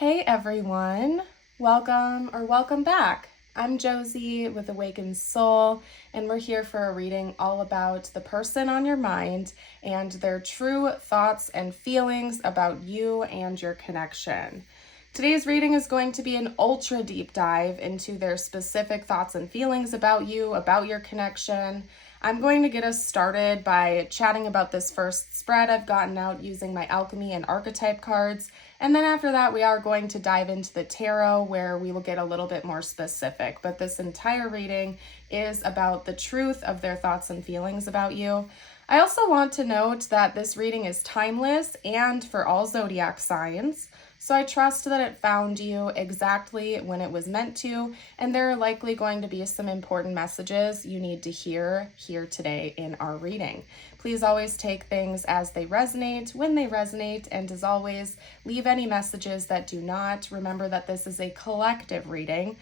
Hey everyone, welcome back. I'm Josie with Awakened Soul, and we're here for a reading all about the person on your mind and their true thoughts and feelings about you and your connection. Today's reading is going to be an ultra deep dive into their specific thoughts and feelings about you, about your connection. I'm going to get us started by chatting about this first spread I've gotten out using my alchemy and archetype cards. And then after that, we are going to dive into the tarot where we will get a little bit more specific. But this entire reading is about the truth of their thoughts and feelings about you. I also want to note that this reading is timeless and for all zodiac signs. So I trust that it found you exactly when it was meant to, and there are likely going to be some important messages you need to hear here today in our reading. Please always take things as they resonate, when they resonate, and as always, leave any messages that do not. Remember that this is a collective reading,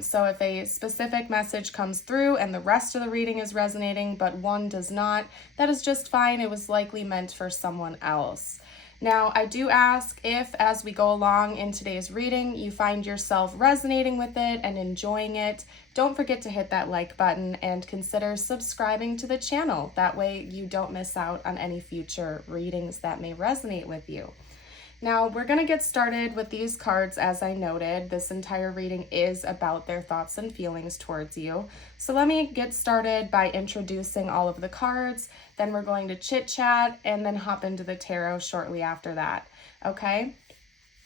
so if a specific message comes through and the rest of the reading is resonating, but one does not, that is just fine. It was likely meant for someone else. Now, I do ask if, as we go along in today's reading, you find yourself resonating with it and enjoying it, don't forget to hit that like button and consider subscribing to the channel. That way you don't miss out on any future readings that may resonate with you. Now, we're going to get started with these cards. As I noted, this entire reading is about their thoughts and feelings towards you. So let me get started by introducing all of the cards. Then we're going to chit chat and then hop into the tarot shortly after that. Okay?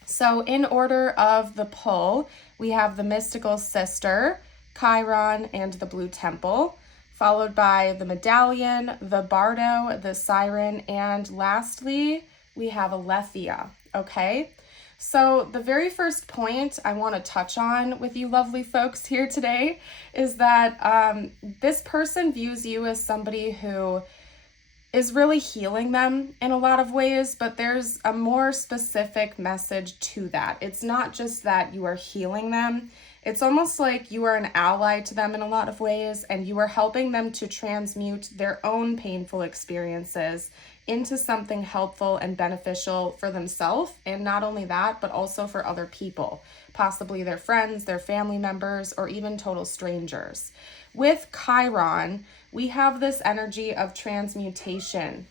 So in order of the pull, we have the Mystical Sister, Chiron, and the Blue Temple, followed by the Medallion, the Bardo, the Siren, and lastly, we have Aletheia. Okay, so the very first point I want to touch on with you lovely folks here today is that this person views you as somebody who is really healing them in a lot of ways, but there's a more specific message to that. It's not just that you are healing them. It's almost like you are an ally to them in a lot of ways, and you are helping them to transmute their own painful experiences into something helpful and beneficial for themselves, and not only that, but also for other people, possibly their friends, their family members, or even total strangers. With Chiron, we have this energy of transmutation.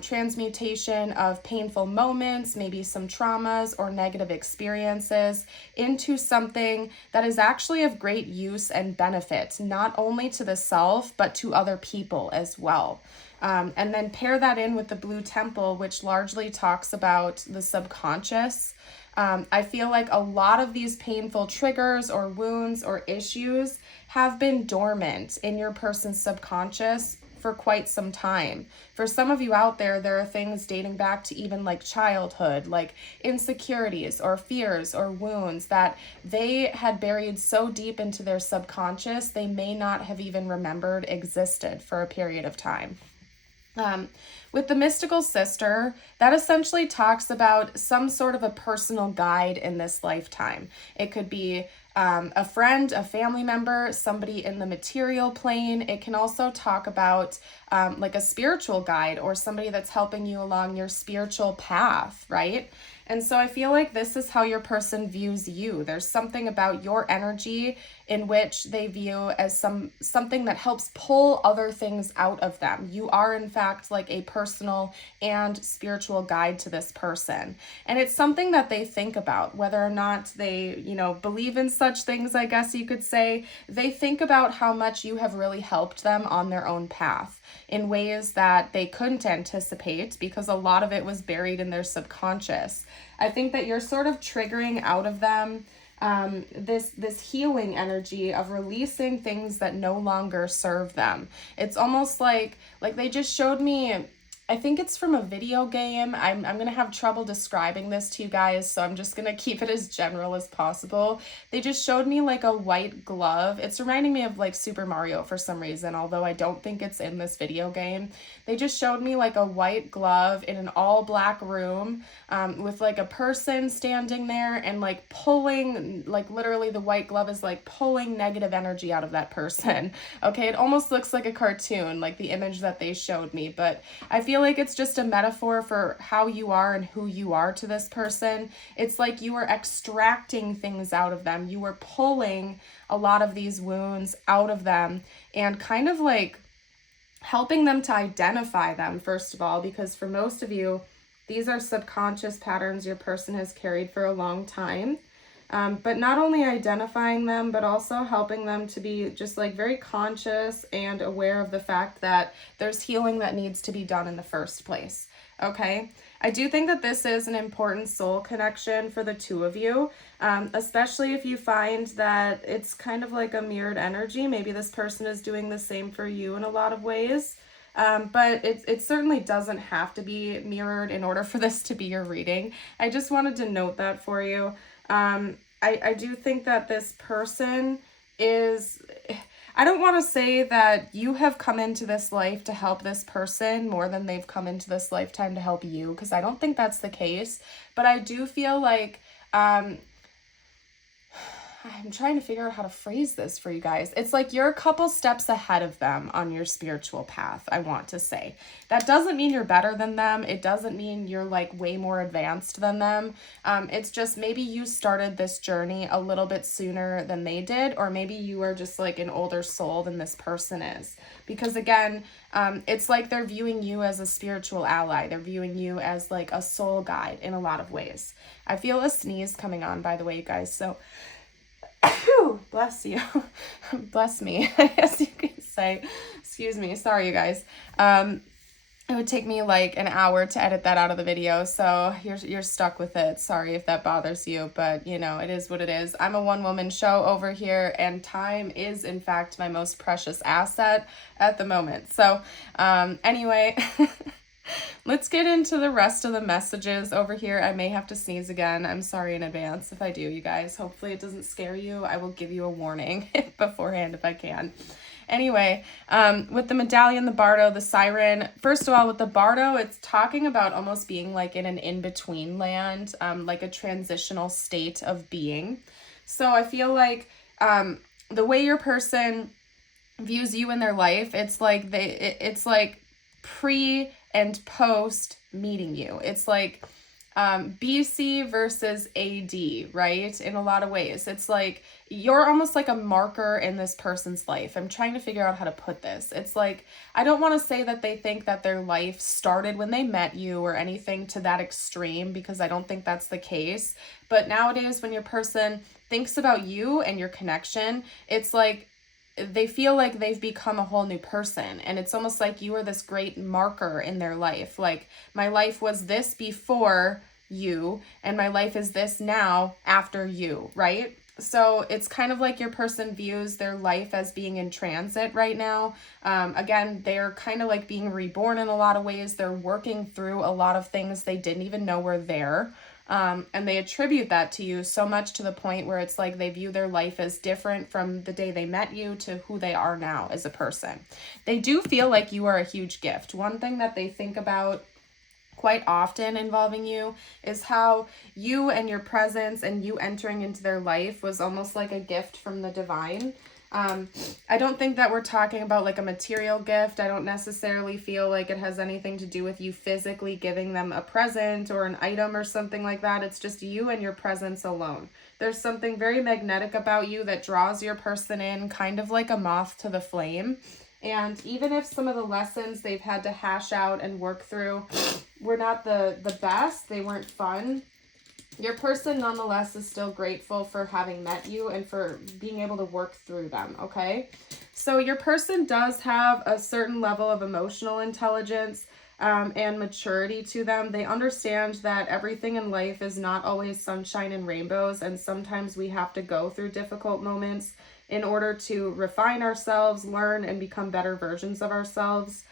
Transmutation of painful moments, maybe some traumas or negative experiences into something that is actually of great use and benefit, not only to the self, but to other people as well. And then pair that in with the Blue Temple, which largely talks about the subconscious. I feel like a lot of these painful triggers or wounds or issues have been dormant in your person's subconscious for quite some time. For some of you out there, there are things dating back to even like childhood, like insecurities or fears or wounds that they had buried so deep into their subconscious, they may not have even remembered existed for a period of time. With the Mystical Sister, that essentially talks about some sort of a personal guide in this lifetime. It could be a friend, a family member, somebody in the material plane. It can also talk about like a spiritual guide or somebody that's helping you along your spiritual path, right? And so I feel like this is how your person views you. There's something about your energy in which they view as something that helps pull other things out of them. You are, in fact, like a personal and spiritual guide to this person. And it's something that they think about, whether or not they, believe in such things, I guess you could say. They think about how much you have really helped them on their own path in ways that they couldn't anticipate because a lot of it was buried in their subconscious. I think that you're sort of triggering out of them this healing energy of releasing things that no longer serve them. It's almost like they just showed me, I think it's from a video game. I'm going to have trouble describing this to you guys, so I'm just going to keep it as general as possible. They just showed me like a white glove. It's reminding me of like Super Mario for some reason, although I don't think it's in this video game. They just showed me like a white glove in an all black room with like a person standing there and like pulling, like literally the white glove is like pulling negative energy out of that person. Okay, it almost looks like a cartoon, like the image that they showed me, but I feel feel like it's just a metaphor for how you are and who you are to this person. It's like you are extracting things out of them. You are pulling a lot of these wounds out of them and kind of like helping them to identify them, first of all, because for most of you, these are subconscious patterns your person has carried for a long time. But not only identifying them, but also helping them to be just like very conscious and aware of the fact that there's healing that needs to be done in the first place. Okay, I do think that this is an important soul connection for the two of you, especially if you find that it's kind of like a mirrored energy. Maybe this person is doing the same for you in a lot of ways. But it certainly doesn't have to be mirrored in order for this to be your reading. I just wanted to note that for you. I do think that this person is, I don't want to say that you have come into this life to help this person more than they've come into this lifetime to help you, because I don't think that's the case. But I do feel like, I'm trying to figure out how to phrase this for you guys. It's like you're a couple steps ahead of them on your spiritual path, I want to say. That doesn't mean you're better than them. It doesn't mean you're like way more advanced than them. It's just maybe you started this journey a little bit sooner than they did, or maybe you are just like an older soul than this person is. Because again, it's like they're viewing you as a spiritual ally. They're viewing you as like a soul guide in a lot of ways. I feel a sneeze coming on, by the way, you guys. So bless you. Bless me, I guess you could say. Excuse me. Sorry, you guys. It would take me like an hour to edit that out of the video, so you're stuck with it. Sorry if that bothers you, but you know, it is what it is. I'm a one-woman show over here, and time is, in fact, my most precious asset at the moment. So, anyway... Let's get into the rest of the messages over here. I may have to sneeze again. I'm sorry in advance if I do, you guys. Hopefully it doesn't scare you. I will give you a warning beforehand if I can. Anyway, with the medallion, the bardo, the siren, first of all, with the bardo, it's talking about almost being like in an in-between land, like a transitional state of being. So I feel like the way your person views you in their life, it's like it's like pre and post meeting you. It's like BC versus AD, right? In a lot of ways. It's like you're almost like a marker in this person's life. I'm trying to figure out how to put this. It's like, I don't want to say that they think that their life started when they met you or anything to that extreme, because I don't think that's the case. But nowadays, when your person thinks about you and your connection, it's like they feel like they've become a whole new person, and it's almost like you are this great marker in their life. Like, my life was this before you, and my life is this now after you, right? So it's kind of like your person views their life as being in transit right now. Again, they're kind of like being reborn in a lot of ways. They're working through a lot of things they didn't even know were there. And they attribute that to you so much to the point where it's like they view their life as different from the day they met you to who they are now as a person. They do feel like you are a huge gift. One thing that they think about quite often involving you is how you and your presence and you entering into their life was almost like a gift from the divine. I don't think that we're talking about like a material gift. I don't necessarily feel like it has anything to do with you physically giving them a present or an item or something like that. It's just you and your presence alone. There's something very magnetic about you that draws your person in, kind of like a moth to the flame. And even if some of the lessons they've had to hash out and work through were not the best, they weren't fun, your person nonetheless is still grateful for having met you and for being able to work through them, okay? So your person does have a certain level of emotional intelligence and maturity to them. They understand that everything in life is not always sunshine and rainbows, and sometimes we have to go through difficult moments in order to refine ourselves, learn, and become better versions of ourselves.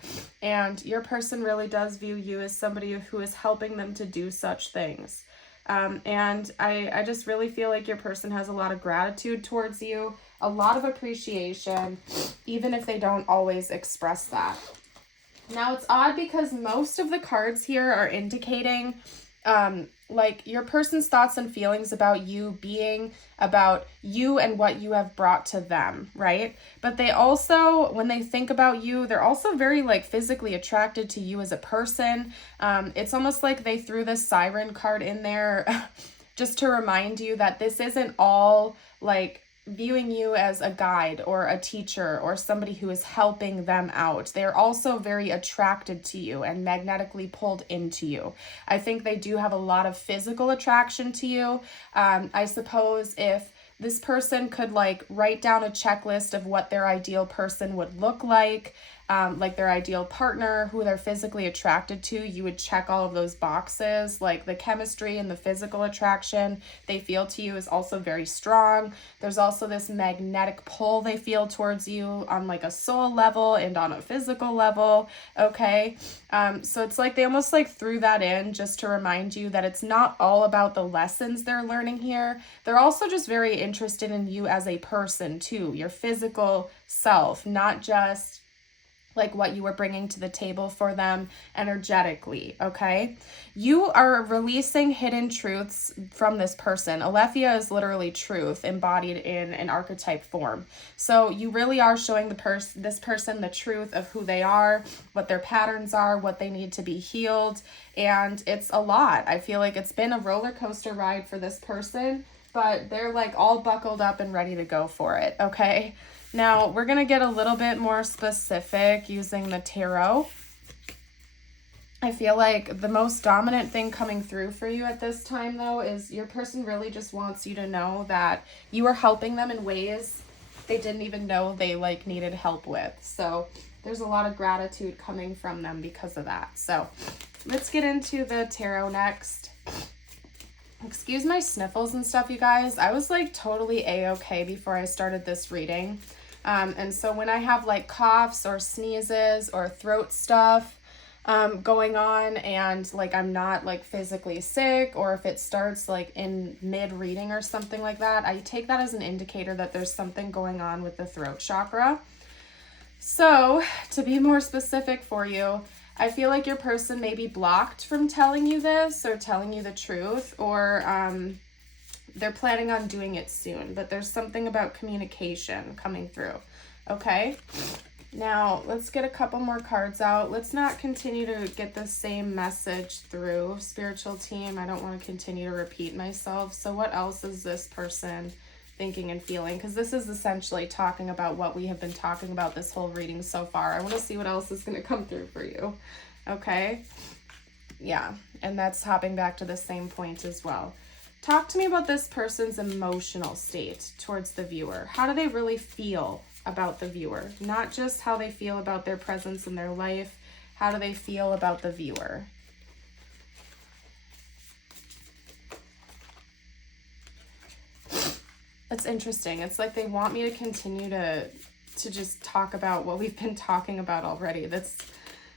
And your person really does view you as somebody who is helping them to do such things. And I just really feel like your person has a lot of gratitude towards you, a lot of appreciation, even if they don't always express that. Now, it's odd because most of the cards here are indicating like your person's thoughts and feelings about you being about you and what you have brought to them, right? But they also, when they think about you, they're also very like physically attracted to you as a person. It's almost like they threw this siren card in there just to remind you that this isn't all like viewing you as a guide or a teacher or somebody who is helping them out. They're also very attracted to you and magnetically pulled into you. I think they do have a lot of physical attraction to you. I suppose if this person could like write down a checklist of what their ideal person would look like their ideal partner, who they're physically attracted to, you would check all of those boxes. Like the chemistry and the physical attraction they feel to you is also very strong. There's also this magnetic pull they feel towards you on like a soul level and on a physical level, okay? So it's like they almost like threw that in just to remind you that it's not all about the lessons they're learning here. They're also just very interested in you as a person too, your physical self, not just like what you were bringing to the table for them energetically, okay? You are releasing hidden truths from this person. Aletheia is literally truth embodied in an archetype form. So you really are showing this person the truth of who they are, what their patterns are, what they need to be healed, and it's a lot. I feel like it's been a roller coaster ride for this person, but they're like all buckled up and ready to go for it, okay? Now, we're going to get a little bit more specific using the tarot. I feel like the most dominant thing coming through for you at this time, though, is your person really just wants you to know that you are helping them in ways they didn't even know they like needed help with. So there's a lot of gratitude coming from them because of that. So let's get into the tarot next. Excuse my sniffles and stuff, you guys. I was like totally a-okay before I started this reading. And so when I have like coughs or sneezes or throat stuff going on and like I'm not like physically sick, or if it starts like in mid reading or something like that, I take that as an indicator that there's something going on with the throat chakra. So to be more specific for you, I feel like your person may be blocked from telling you this or telling you the truth, or they're planning on doing it soon, but there's something about communication coming through, okay? Now, let's get a couple more cards out. Let's not continue to get the same message through, spiritual team. I don't want to continue to repeat myself. So what else is this person thinking and feeling? Because this is essentially talking about what we have been talking about this whole reading so far. I want to see what else is going to come through for you, okay? Yeah, and that's hopping back to the same point as well. Talk to me about this person's emotional state towards the viewer. How do they really feel about the viewer? Not just how they feel about their presence in their life. How do they feel about the viewer? It's interesting. It's like they want me to continue to just talk about what we've been talking about already. That's,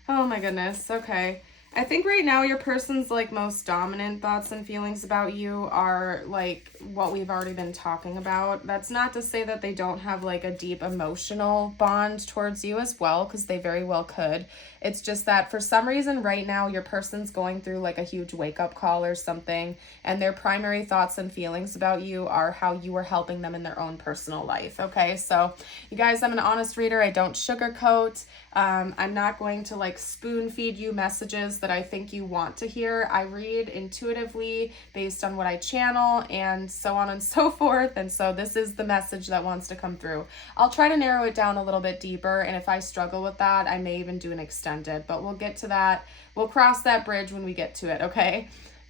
oh my goodness. Okay. I think right now your person's like most dominant thoughts and feelings about you are like what we've already been talking about. That's not to say that they don't have like a deep emotional bond towards you as well, because they very well could. It's just that for some reason right now your person's going through like a huge wake-up call or something, and their primary thoughts and feelings about you are how you are helping them in their own personal life, okay? So you guys, I'm an honest reader. I don't sugarcoat. I'm not going to like spoon feed you messages that I think you want to hear. I read intuitively based on what I channel and so on and so forth. And so this is the message that wants to come through. I'll try to narrow it down a little bit deeper. And if I struggle with that, I may even do an extended, but we'll get to that. We'll cross that bridge when we get to it. Okay.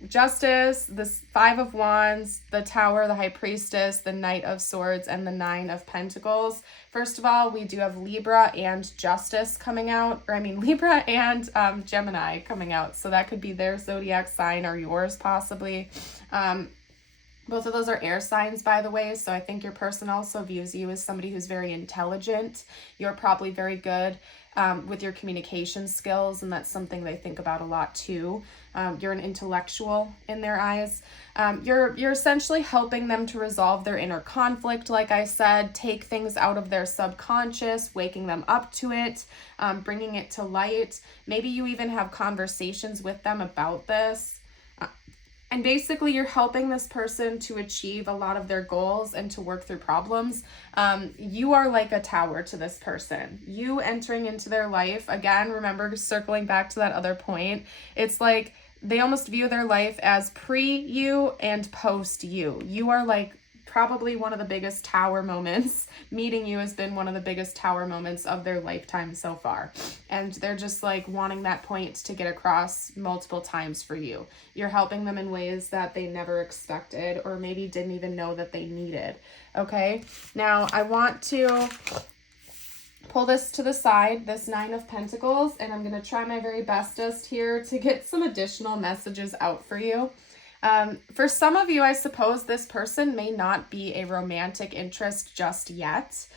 Justice, the 5 of Wands, the Tower, the High Priestess, the Knight of Swords, and the 9 of Pentacles. First of all, we do have Libra and Justice coming out, or I mean Libra and Gemini coming out. So that could be their zodiac sign or yours possibly. Both of those are air signs, by the way, so I think your person also views you as somebody who's very intelligent. You're probably very good with your communication skills, and that's something they think about a lot too. You're an intellectual in their eyes. You're essentially helping them to resolve their inner conflict, like I said, take things out of their subconscious, waking them up to it, bringing it to light. Maybe you even have conversations with them about this. And basically, you're helping this person to achieve a lot of their goals and to work through problems. You are like a tower to this person. You entering into their life, again, remember, circling back to that other point, it's like they almost view their life as pre-you and post-you. You are like probably one of the biggest tower moments. Meeting you has been one of the biggest tower moments of their lifetime so far. And they're just like wanting that point to get across multiple times for you. You're helping them in ways that they never expected or maybe didn't even know that they needed. Okay, now I want to pull this to the side, this Nine of Pentacles, and I'm going to try my very bestest here to get some additional messages out for you. For some of you, I suppose this person may not be a romantic interest just yet,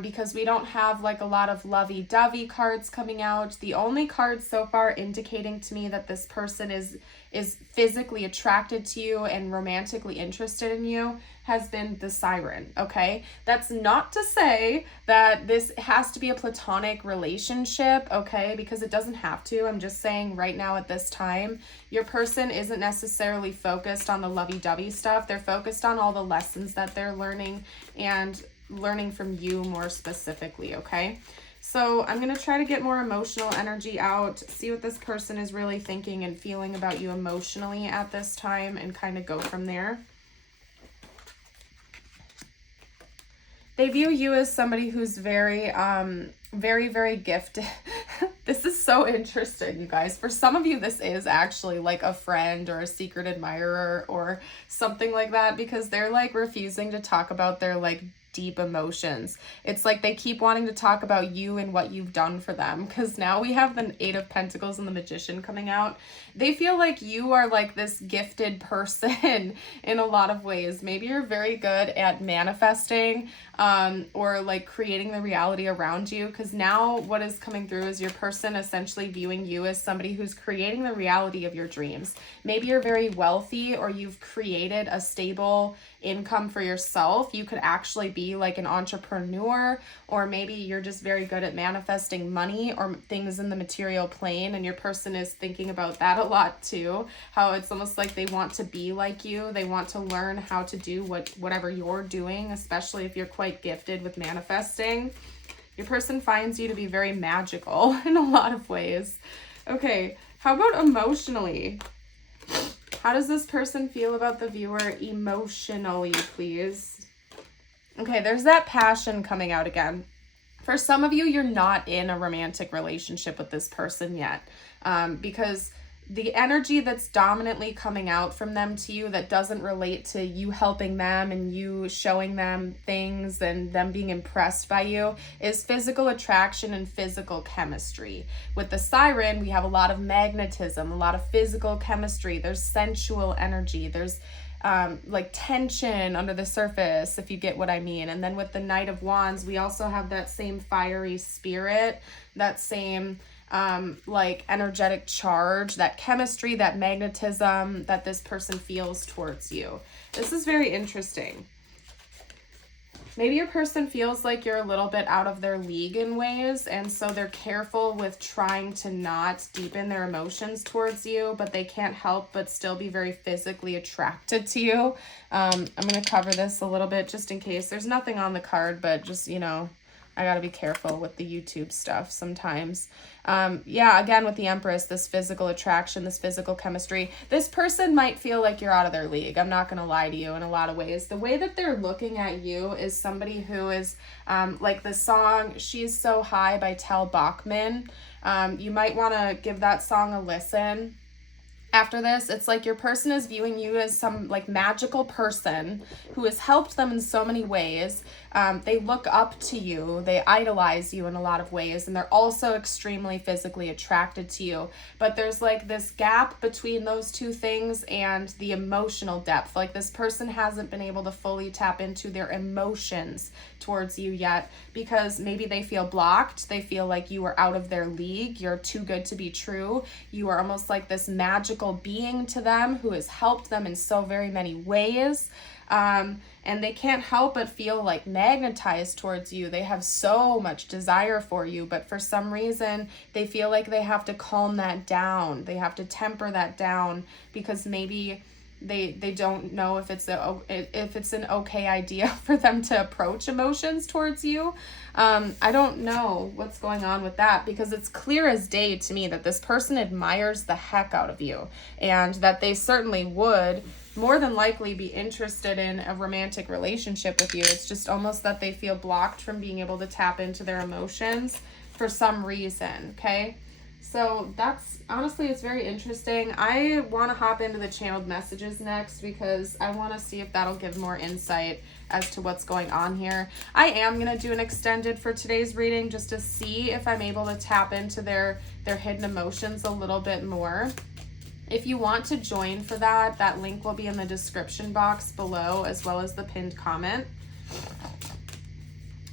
because we don't have like a lot of lovey-dovey cards coming out. The only cards so far indicating to me that this person is physically attracted to you and romantically interested in you has been the Siren, okay? That's not to say that this has to be a platonic relationship, okay? Because it doesn't have to. I'm just saying right now at this time, your person isn't necessarily focused on the lovey-dovey stuff. They're focused on all the lessons that they're learning and learning from you more specifically, okay? So I'm going to try to get more emotional energy out, see what this person is really thinking and feeling about you emotionally at this time, and kind of go from there. They view you as somebody who's very, very gifted. This is so interesting, you guys. For some of you, this is actually like a friend or a secret admirer or something like that, because they're like refusing to talk about their like deep emotions. It's like they keep wanting to talk about you and what you've done for them, because now we have the Eight of Pentacles and the Magician coming out. They feel like you are like this gifted person in a lot of ways. Maybe you're very good at manifesting or like creating the reality around you, because now what is coming through is your person essentially viewing you as somebody who's creating the reality of your dreams. Maybe you're very wealthy or you've created a stable income for yourself. You could actually be like an entrepreneur, or maybe you're just very good at manifesting money or things in the material plane, and your person is thinking about that a lot too, how it's almost like they want to be like you. They want to learn how to do whatever you're doing, especially if you're quite gifted with manifesting. Your person finds you to be very magical in a lot of ways. Okay, how about emotionally? How does this person feel about the viewer emotionally, please? Okay, there's that passion coming out again. For some of you, you're not in a romantic relationship with this person yet, because the energy that's dominantly coming out from them to you that doesn't relate to you helping them and you showing them things and them being impressed by you is physical attraction and physical chemistry. With the Siren, we have a lot of magnetism, a lot of physical chemistry. There's sensual energy. There's like tension under the surface, if you get what I mean. And then with the Knight of Wands, we also have that same fiery spirit, that same like energetic charge, that chemistry, that magnetism that this person feels towards you. This is very interesting. Maybe your person feels like you're a little bit out of their league in ways, and so they're careful with trying to not deepen their emotions towards you, but they can't help but still be very physically attracted to you. I'm going to cover this a little bit just in case. There's nothing on the card, but just, you know, I got to be careful with the YouTube stuff sometimes. Yeah, again, with the Empress, this physical attraction, this physical chemistry, this person might feel like you're out of their league. I'm not going to lie to you in a lot of ways. The way that they're looking at you is somebody who is like the song She's So High by Tel Bachman. You might want to give that song a listen. After this, it's like your person is viewing you as some like magical person who has helped them in so many ways. They look up to you, they idolize you in a lot of ways, and they're also extremely physically attracted to you. But there's like this gap between those two things and the emotional depth. Like this person hasn't been able to fully tap into their emotions towards you yet, because maybe they feel blocked. They feel like you are out of their league. You're too good to be true. You are almost like this magical being to them who has helped them in so very many ways. And they can't help but feel like magnetized towards you. They have so much desire for you, but for some reason they feel like they have to calm that down. They have to temper that down because maybe they don't know if it's an okay idea for them to approach emotions towards you. I don't know what's going on with that, because it's clear as day to me that this person admires the heck out of you, and that they certainly would more than likely be interested in a romantic relationship with you. It's just almost that they feel blocked from being able to tap into their emotions for some reason, okay? So that's, honestly, it's very interesting. I want to hop into the channeled messages next, because I want to see if that'll give more insight as to what's going on here. I am going to do an extended for today's reading just to see if I'm able to tap into their hidden emotions a little bit more. If you want to join for that, that link will be in the description box below, as well as the pinned comment.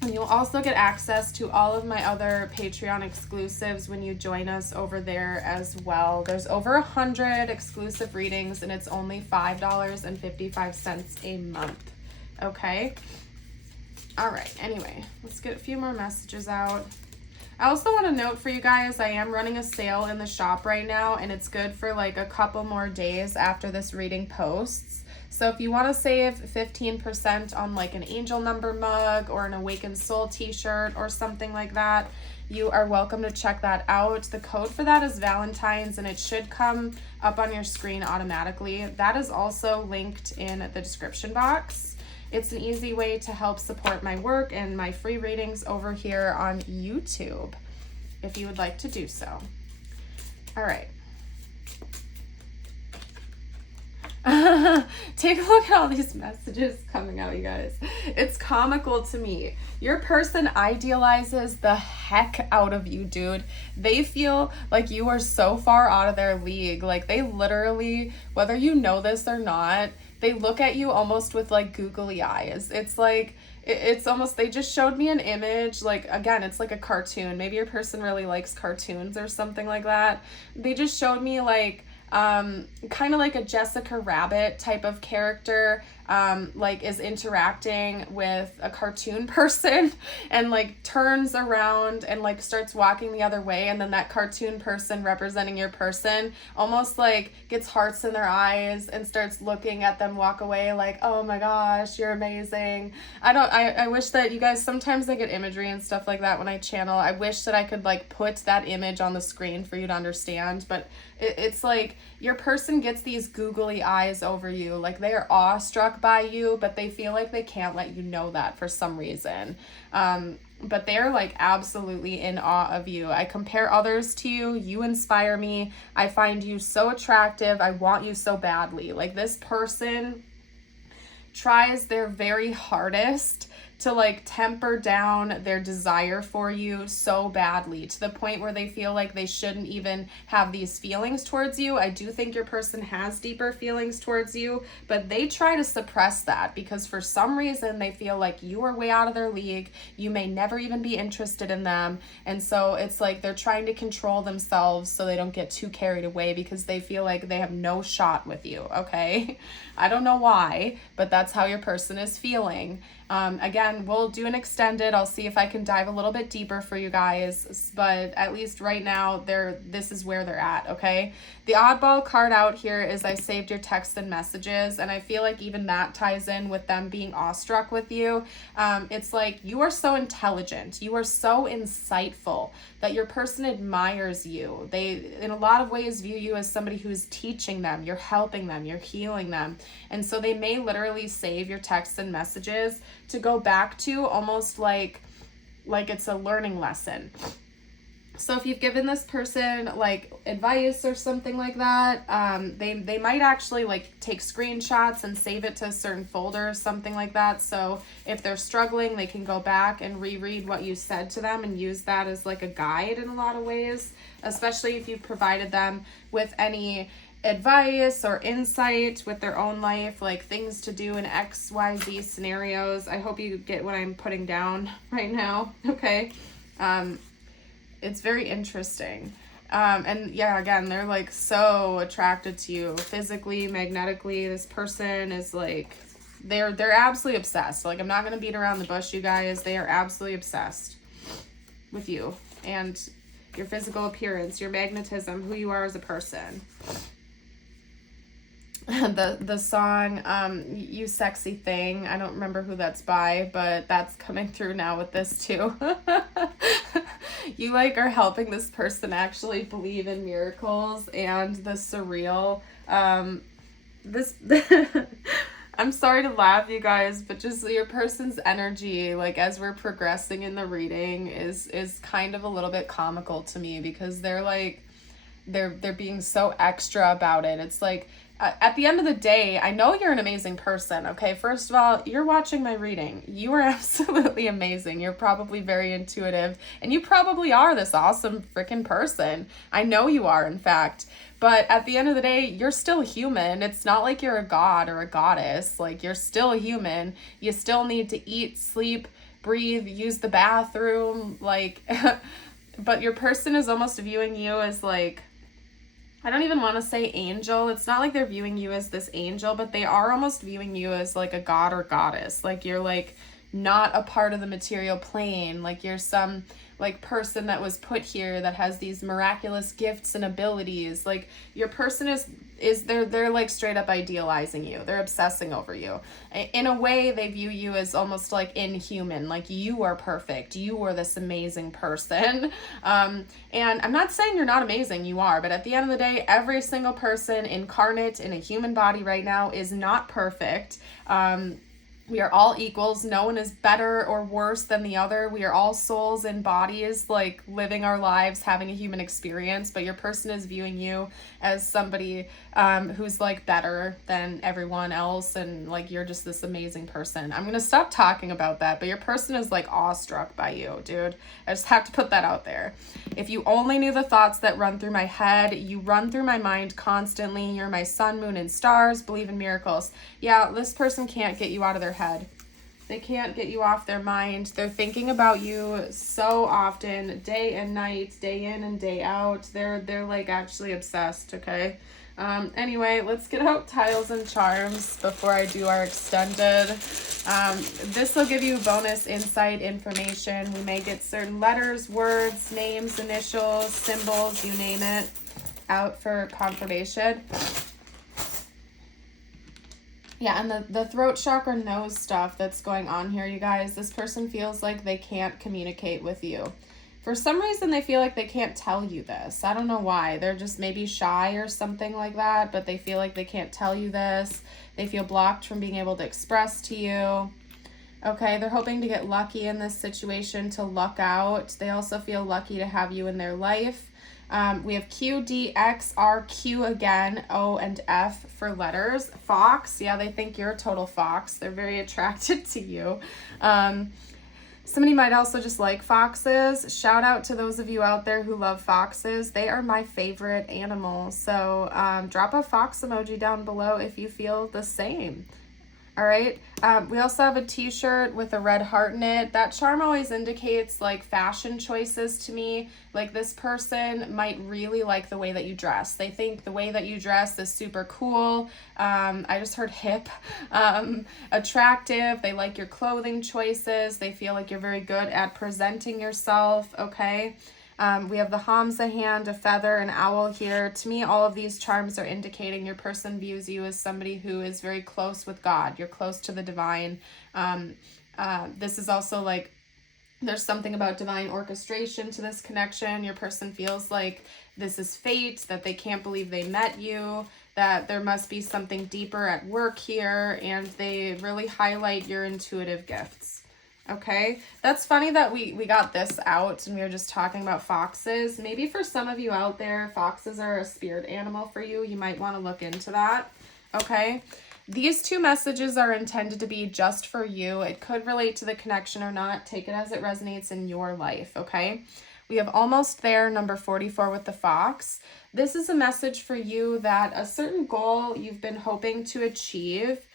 And you'll also get access to all of my other Patreon exclusives when you join us over there as well. There's over 100 exclusive readings, and it's only $5.55 a month. Okay? All right. Anyway, let's get a few more messages out. I also want to note for you guys, I am running a sale in the shop right now, and it's good for like a couple more days after this reading posts. So if you want to save 15% on like an angel number mug or an Awakened Soul t-shirt or something like that, you are welcome to check that out. The code for that is Valentine's, and it should come up on your screen automatically. That is also linked in the description box. It's an easy way to help support my work and my free readings over here on YouTube, if you would like to do so. All right. Take a look at all these messages coming out, you guys. It's comical to me. Your person idealizes the heck out of you, dude. They feel like you are so far out of their league. Like, they literally, whether you know this or not, they look at you almost with like googly eyes. It's like, it's almost, they just showed me an image, like, again, it's like a cartoon. Maybe your person really likes cartoons or something like that. They just showed me like kind of like a Jessica Rabbit type of character, like is interacting with a cartoon person and like turns around and like starts walking the other way, and then that cartoon person representing your person almost like gets hearts in their eyes and starts looking at them walk away like, oh my gosh, you're amazing. I wish that you guys, sometimes I get imagery and stuff like that when I channel. I wish that I could like put that image on the screen for you to understand, but it's like your person gets these googly eyes over you, like they are awestruck by you, but they feel like they can't let you know that for some reason. But they're like absolutely in awe of you. I compare others to you. You inspire me. I find you so attractive. I want you so badly. Like, this person tries their very hardest to like temper down their desire for you so badly, to the point where they feel like they shouldn't even have these feelings towards you. I do think your person has deeper feelings towards you, but they try to suppress that because for some reason they feel like you are way out of their league. You may never even be interested in them. And so it's like they're trying to control themselves so they don't get too carried away, because they feel like they have no shot with you, okay? I don't know why, but that's how your person is feeling. Again, we'll do an extended. I'll see if I can dive a little bit deeper for you guys, but at least right now, this is where they're at, okay? The oddball card out here is I saved your texts and messages, and I feel like even that ties in with them being awestruck with you. It's like you are so intelligent, you are so insightful that your person admires you. They, in a lot of ways, view you as somebody who's teaching them, you're helping them, you're healing them. And so they may literally save your texts and messages to go back to almost like it's a learning lesson. So if you've given this person like advice or something like that, they might actually like take screenshots and save it to a certain folder or something like that. So if they're struggling, they can go back and reread what you said to them and use that as like a guide in a lot of ways, especially if you've provided them with any advice or insight with their own life, like things to do in XYZ scenarios. I hope you get what I'm putting down right now, okay? It's very interesting. And yeah, again, they're like so attracted to you physically, magnetically. This person is like, they're absolutely obsessed. Like, I'm not going to beat around the bush, you guys. They are absolutely obsessed with you and your physical appearance, your magnetism, who you are as a person. the song You Sexy Thing. I don't remember who that's by, but that's coming through now with this too. You like are helping this person actually believe in miracles and the surreal. This I'm sorry to laugh, you guys, but just your person's energy, like as we're progressing in the reading, is kind of a little bit comical to me, because they're like they're being so extra about it. It's like, at the end of the day, I know you're an amazing person, okay? First of all, you're watching my reading. You are absolutely amazing. You're probably very intuitive, and you probably are this awesome freaking person. I know you are, in fact. But at the end of the day, you're still human. It's not like you're a god or a goddess. Like, you're still a human. You still need to eat, sleep, breathe, use the bathroom, like, but your person is almost viewing you as like, I don't even want to say angel. It's not like they're viewing you as this angel, but they are almost viewing you as like a god or goddess. Like, you're like not a part of the material plane. Like, you're some like person that was put here that has these miraculous gifts and abilities. Like, your person is they're like straight up idealizing you. They're obsessing over you. In a way, they view you as almost like inhuman. Like, you are perfect. You are this amazing person. And I'm not saying you're not amazing. You are. But at the end of the day, every single person incarnate in a human body right now is not perfect. We are all equals. No one is better or worse than the other. We are all souls and bodies, like living our lives, having a human experience. But your person is viewing you as somebody who's like better than everyone else, and like you're just this amazing person. I'm gonna stop talking about that, but your person is like awestruck by you, dude. I just have to put that out there. If you only knew the thoughts that run through my head, you run through my mind constantly. You're my sun, moon, and stars. Believe in miracles. Yeah, this person can't get you out of their head. They can't get you off their mind. They're thinking about you so often, day and night, day in and day out. They're like actually obsessed, okay? Anyway, let's get out tiles and charms before I do our extended. This will give you bonus insight information. We may get certain letters, words, names, initials, symbols, you name it, out for confirmation. Yeah, and the throat chakra nose stuff that's going on here, you guys, this person feels like they can't communicate with you. For some reason, they feel like they can't tell you this. I don't know why. They're just maybe shy or something like that, but they feel like they can't tell you this. They feel blocked from being able to express to you. Okay, they're hoping to get lucky in this situation, to luck out. They also feel lucky to have you in their life. We have Q, D, X, R, Q again, O, and F for letters. Fox, yeah, they think you're a total fox. They're very attracted to you. Somebody might also just like foxes. Shout out to those of you out there who love foxes. They are my favorite animal. So drop a fox emoji down below if you feel the same. All right. We also have a t-shirt with a red heart in it. That charm always indicates like fashion choices to me. Like, this person might really like the way that you dress. They think the way that you dress is super cool. I just heard hip, attractive. They like your clothing choices. They feel like you're very good at presenting yourself. Okay. We have the Hamza hand, a feather, an owl here. To me, all of these charms are indicating your person views you as somebody who is very close with God. You're close to the divine. This is also like, there's something about divine orchestration to this connection. Your person feels like this is fate, that they can't believe they met you, that there must be something deeper at work here, and they really highlight your intuitive gifts. Okay, that's funny that we got this out and we were just talking about foxes. Maybe for some of you out there, foxes are a spirit animal for you. You might want to look into that. Okay, these two messages are intended to be just for you. It could relate to the connection or not. Take it as it resonates in your life. Okay, we have almost there, number 44 with the fox. This is a message for you that a certain goal you've been hoping to achieve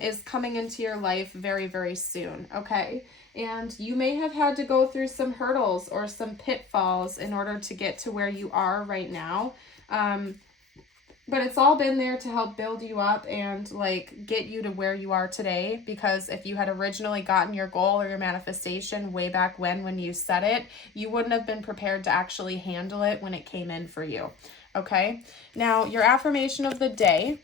is coming into your life very, very soon, okay? And you may have had to go through some hurdles or some pitfalls in order to get to where you are right now. But it's all been there to help build you up and like get you to where you are today. Because if you had originally gotten your goal or your manifestation way back when you set it, you wouldn't have been prepared to actually handle it when it came in for you, okay? Now, your affirmation of the day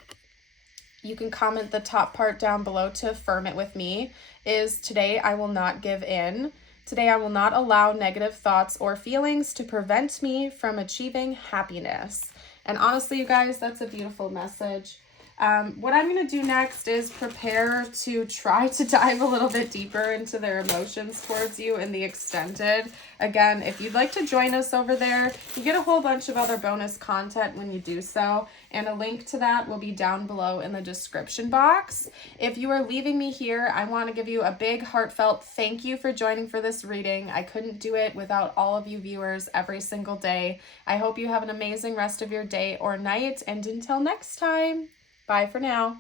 you can comment the top part down below to affirm it with me, is today I will not give in. Today I will not allow negative thoughts or feelings to prevent me from achieving happiness. And honestly, you guys, that's a beautiful message. What I'm going to do next is prepare to try to dive a little bit deeper into their emotions towards you in the extended. Again, if you'd like to join us over there, you get a whole bunch of other bonus content when you do so, and a link to that will be down below in the description box. If you are leaving me here, I want to give you a big heartfelt thank you for joining for this reading. I couldn't do it without all of you viewers every single day. I hope you have an amazing rest of your day or night, and until next time, bye for now.